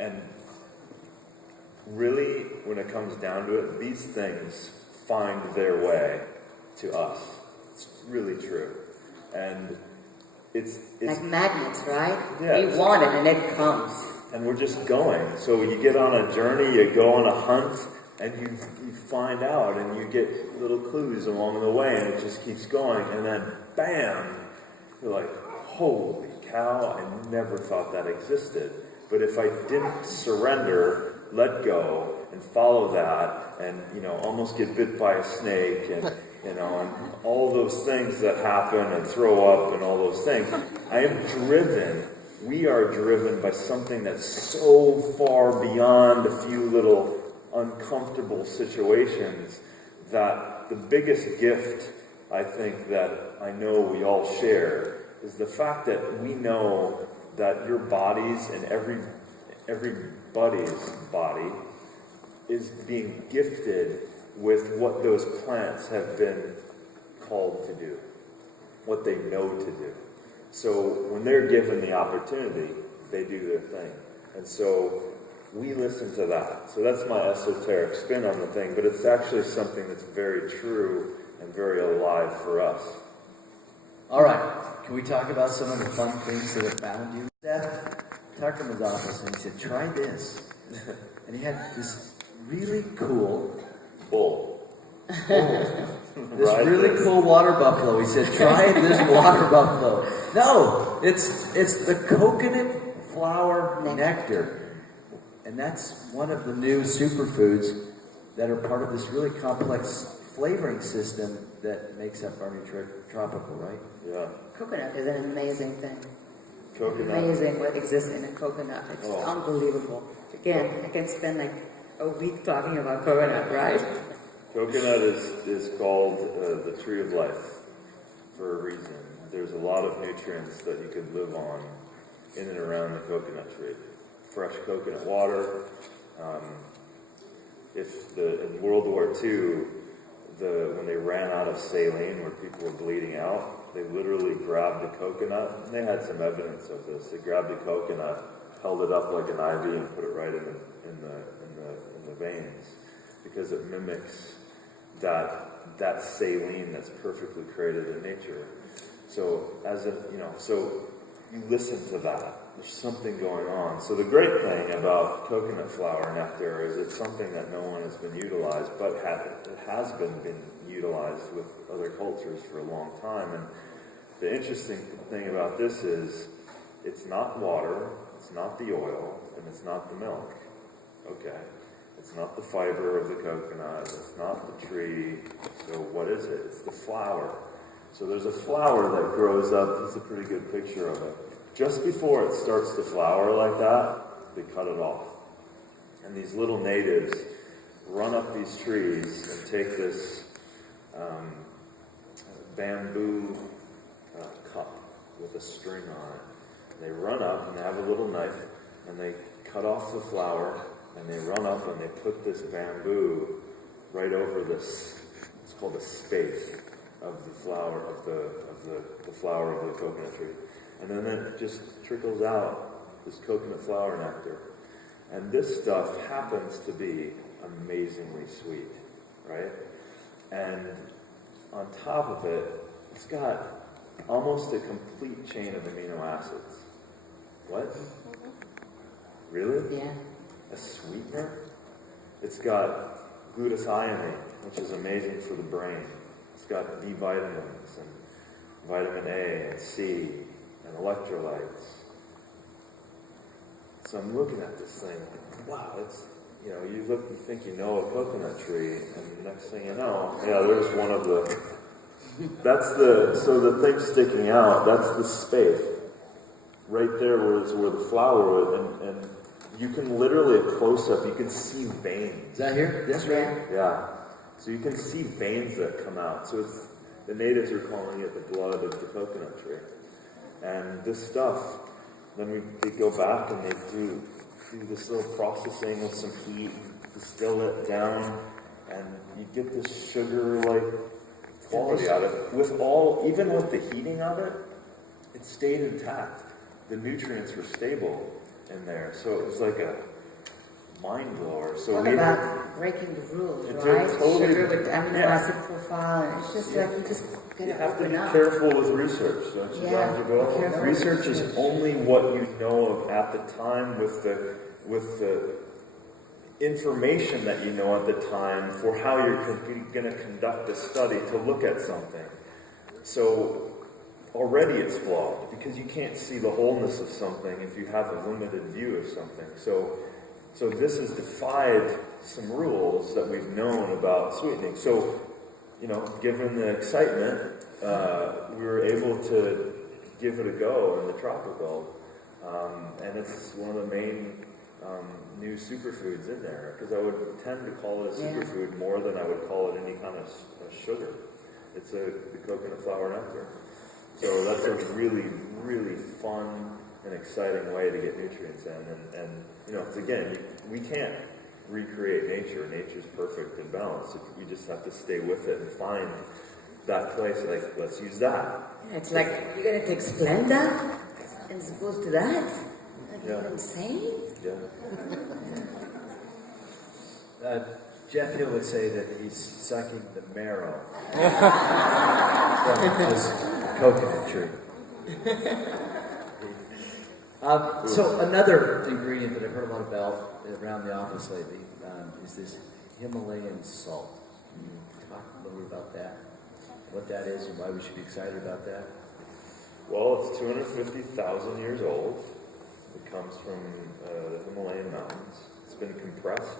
And really, when it comes down to it, these things find their way to us. It's really true. And it's like magnets, right? Yeah, You want it and it comes. And we're just going. So you get on a journey, you go on a hunt, and you find out, and you get little clues along the way, and it just keeps going. And then, bam, you're like, holy cow, I never thought that existed. But if I didn't surrender, let go, and follow that, and, almost get bit by a snake, and, and all those things that happen, and throw up, and all those things, I am driven. We are driven by something that's so far beyond a few little uncomfortable situations that the biggest gift, I think, that I know we all share is the fact that we know that your bodies and everybody's body is being gifted with what those plants have been called to do, what they know to do. So when they're given the opportunity, they do their thing. And so we listen to that. So that's my esoteric spin on the thing, but it's actually something that's very true and very alive for us. All right. Can we talk about some of the fun things that have found you? Seth talked in his office and he said, try this. And he had this really cool Bull. This really cool water buffalo. He said, try this water buffalo. No, it's the coconut flower nectar. And that's one of the new superfoods that are part of this really complex flavoring system that makes up our nootropical, right? Yeah. Coconut is an amazing thing. Coconut. Amazing what exists in a coconut. It's unbelievable. Again, I can spend like a week talking about coconut, right? Coconut is called the tree of life for a reason. There's a lot of nutrients that you could live on in and around the coconut tree. Fresh coconut water. In World War II, when they ran out of saline, where people were bleeding out, they literally grabbed a coconut, and they had some evidence of this. They grabbed a coconut, held it up like an IV, and put it right in the veins, because it mimics that saline that's perfectly created in nature. So so you listen to that. There's something going on. So the great thing about coconut flower nectar is it's something that no one has been utilized, but it has been utilized with other cultures for a long time. And the interesting thing about this is it's not water, it's not the oil, and it's not the milk. Okay? It's not the fiber of the coconut, it's not the tree. So what is it? It's the flower. So there's a flower that grows up. This is a pretty good picture of it. Just before it starts to flower like that, they cut it off. And these little natives run up these trees and take this bamboo cup with a string on it. They run up and they have a little knife and they cut off the flower and they run up and they put this bamboo right over this. It's called a spathe of the flower of the flower of the coconut tree. And then it just trickles out, this coconut flower nectar. And this stuff happens to be amazingly sweet, right? And on top of it, it's got almost a complete chain of amino acids. What? Really? Yeah. A sweetener? It's got glutathione, which is amazing for the brain. It's got B vitamins and vitamin A and C and electrolytes. So I'm looking at this thing like, wow, it's, you think you know a coconut tree, and the next thing you know, there's one of the, so the thing sticking out, that's the spathe. Right there is where the flower was, and you can literally, a close-up, you can see veins. Is that here? This right? Yeah. So you can see veins that come out. So the natives are calling it the blood of the coconut tree. And this stuff, then they go back and they do this little processing with some heat, distill it down, and you get this sugar-like quality out of it. Even with the heating of it, it stayed intact. The nutrients were stable, in there. So it was like a mind blower. So What we about breaking the rules, It right? totally- Sugar with amino yeah. acid profile, and it's just like you just You gotta have to open be up. careful with research, don't you, Yeah, Isabelle? be careful with Research is research. only what you know of at the time with the information that you know at the time for how you're going to conduct a study to look at something. So already it's flawed because you can't see the wholeness of something if you have a limited view of something. So this has defied some rules that we've known about sweetening. So, given the excitement, we were able to give it a go in the tropical. And it's one of the main new superfoods in there, because I would tend to call it a superfood more than I would call it any kind of sugar. It's the coconut flour nectar. So that's a really, really fun and exciting way to get nutrients in. And again, we can't recreate nature. Nature's perfect and balanced. You just have to stay with it and find that place. Like, let's use that. It's like, you're gonna take Splenda as opposed to that? Like, Yeah. you're insane? Yeah. Jeff Hill would say that he's sucking the marrow from this coconut tree. So another ingredient that I've heard a lot about around the office lately is this Himalayan salt. Can you talk a little bit about that? What that is and why we should be excited about that? Well, it's 250,000 years old. It comes from the Himalayan mountains. It's been compressed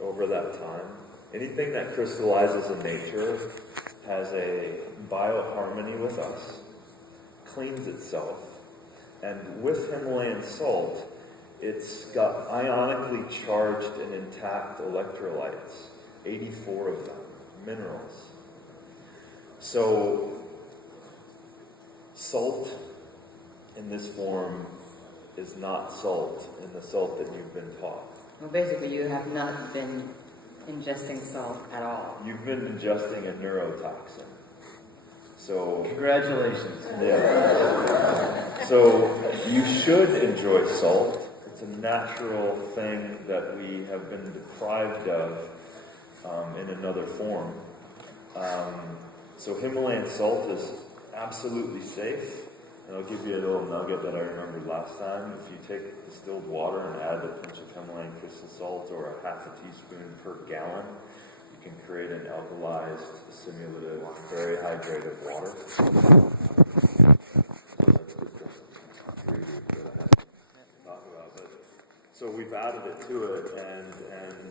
over that time. Anything that crystallizes in nature has a bioharmony with us, cleans itself, and with Himalayan salt, it's got ionically charged and intact electrolytes, 84 of them, minerals. So, salt in this form is not salt in the salt that you've been taught. Well, basically, you have not been ingesting salt at all. You've been ingesting a neurotoxin. So, Congratulations. yeah. So, you should enjoy salt. It's a natural thing that we have been deprived of in another form. So, Himalayan salt is absolutely safe. And I'll give you a little nugget that I remembered last time. If you take distilled water and add a pinch of Himalayan crystal salt or a half a teaspoon per gallon, you can create an alkalized, simulative, very hydrated water. So we've added it to it, and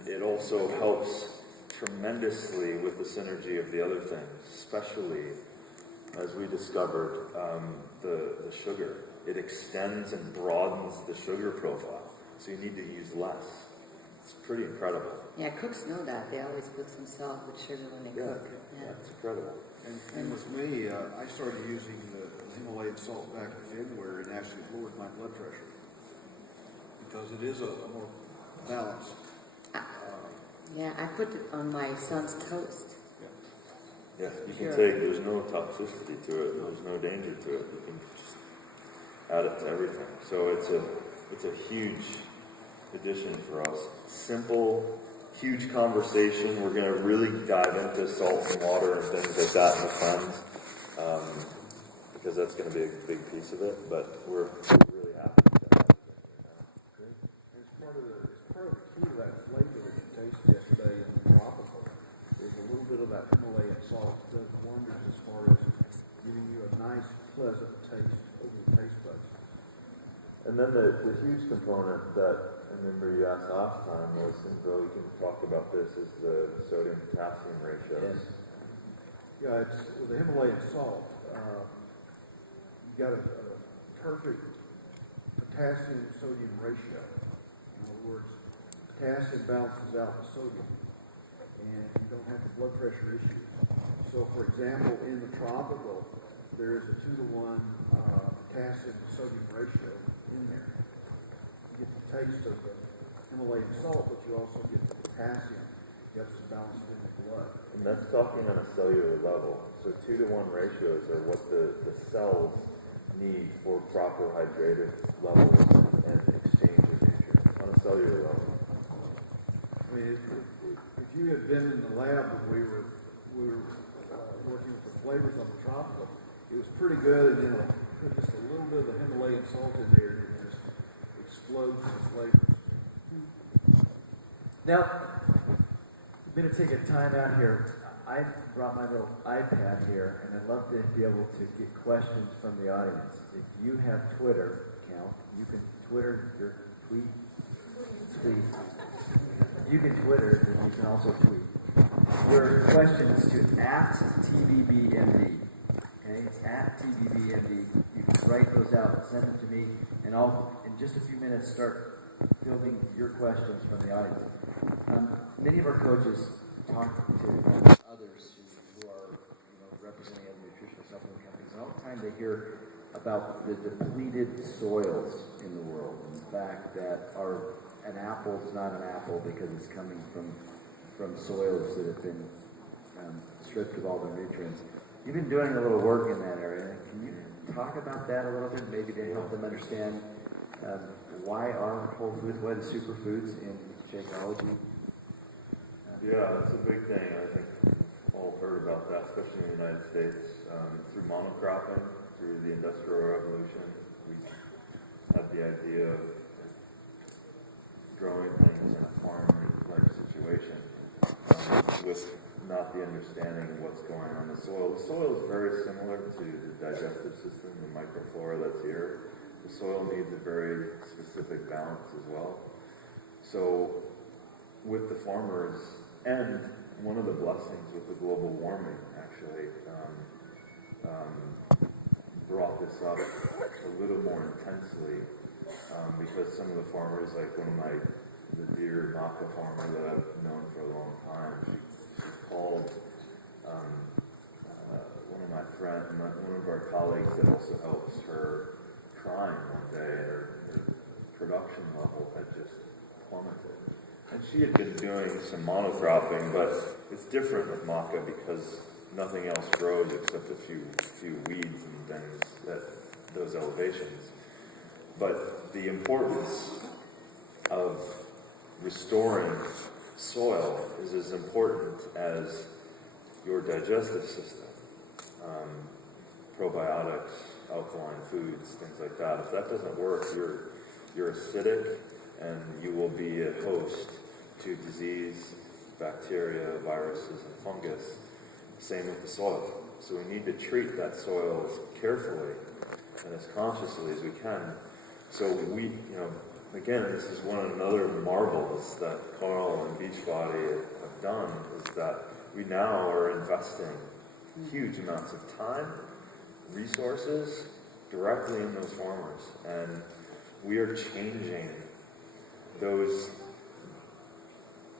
it also helps tremendously with the synergy of the other things, especially as we discovered, the sugar. It extends and broadens the sugar profile, so you need to use less. It's pretty incredible. Yeah, cooks know that. They always put some salt with sugar when they cook. Yeah. It's incredible. And with me, I started using the Himalayan salt back in February, and actually lowered my blood pressure because it is a more balanced. Yeah, I put it on my son's toast. Yeah, you can Sure. there's no toxicity to it, there's no danger to it. You can just add it to everything. So it's a huge addition for us. Simple, huge conversation. We're going to really dive into salt and water and things like that in the cleanse, because that's going to be a big piece of it, but we're really happy with that. It's part of the key to that flavor that you tasted yesterday in the tropical. There's a little bit of that Himalayan salt that does wonders as far as giving you a nice, pleasant taste over the taste buds. And then the huge component that I remember you asked last time was, and Bill, you can talk about this, is the sodium-potassium ratios. Yeah, it's with the Himalayan salt. You got a perfect potassium-sodium ratio. In other words, potassium balances out the sodium, and you don't have the blood pressure issues. So, for example, in the tropical, there is a 2-to-1 potassium-sodium ratio in there. You get the taste of the Himalayan salt, but you also get the potassium that's balanced in the blood. And that's talking on a cellular level. So 2-to-1 ratios are what the cells need for proper hydrated levels cellular level. I mean, if you had been in the lab when we were working with the flavors on the tropical, it was pretty good, and then put just a little bit of the Himalayan salt in there, and it just explodes the flavors. Now, I'm going to take a time out here. I brought my little iPad here, and I'd love to be able to get questions from the audience. If you have Twitter account, you can Twitter your tweet. You can Twitter, and you can also tweet. Your questions to @TBBMD. Okay, it's @TBBMD. You can write those out and send them to me, and I'll, in just a few minutes, start fielding your questions from the audience. Many of our coaches talk to others who are, representing other nutritional supplement companies, and all the time they hear about the depleted soils in the world, and the fact that an apple is not an apple because it's coming from soils that have been stripped of all their nutrients. You've been doing a little work in that area. Can you talk about that a little bit, maybe to help them understand why are whole foods, why the superfoods in Shakeology? Yeah, it's a big thing. I think all heard about that, especially in the United States, through monocropping, through the Industrial Revolution. We had the idea of growing things in a farm-like situation with not the understanding of what's going on in the soil. The soil is very similar to the digestive system, the microflora that's here. The soil needs a very specific balance as well. So with the farmers, and one of the blessings with the global warming actually brought this up a little more intensely because some of the farmers, like the deer maca farmer that I've known for a long time, she called one of our colleagues that also helps her, crying one day, and her production level had just plummeted. And she had been doing some monocropping, but it's different with maca because nothing else grows except a few weeds and things at those elevations. But the importance of restoring soil is as important as your digestive system. Probiotics, alkaline foods, things like that. If that doesn't work, you're acidic, and you will be a host to disease, bacteria, viruses, and fungus. Same with the soil. So we need to treat that soil carefully and as consciously as we can. So we, again, this is one of another marvels that Carl and Beachbody have done, is that we now are investing huge amounts of time, resources directly in those farmers, and we are changing those.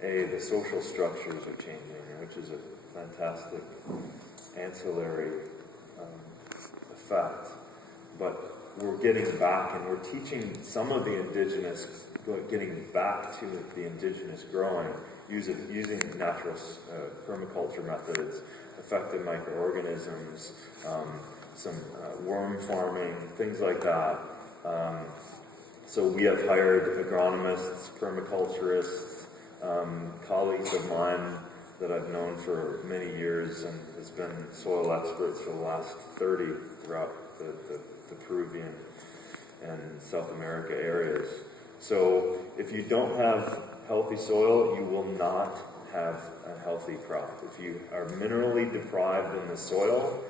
The social structures are changing, which is a fantastic ancillary effect. But we're getting back, and we're teaching some of the indigenous, getting back to the indigenous growing, using natural permaculture methods, effective microorganisms, some worm farming, things like that. So we have hired agronomists, permaculturists, colleagues of mine that I've known for many years and has been soil experts for the last 30 throughout the Peruvian and South America areas. So if you don't have healthy soil, you will not have a healthy crop. If you are minerally deprived in the soil,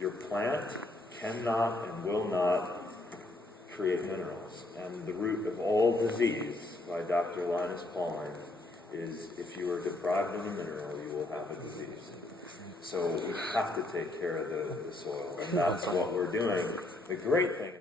your plant cannot and will not create minerals. And the root of all disease, by Dr. Linus Pauling, is if you are deprived of a mineral, you will have a disease. So we have to take care of the soil, and that's what we're doing. The great thing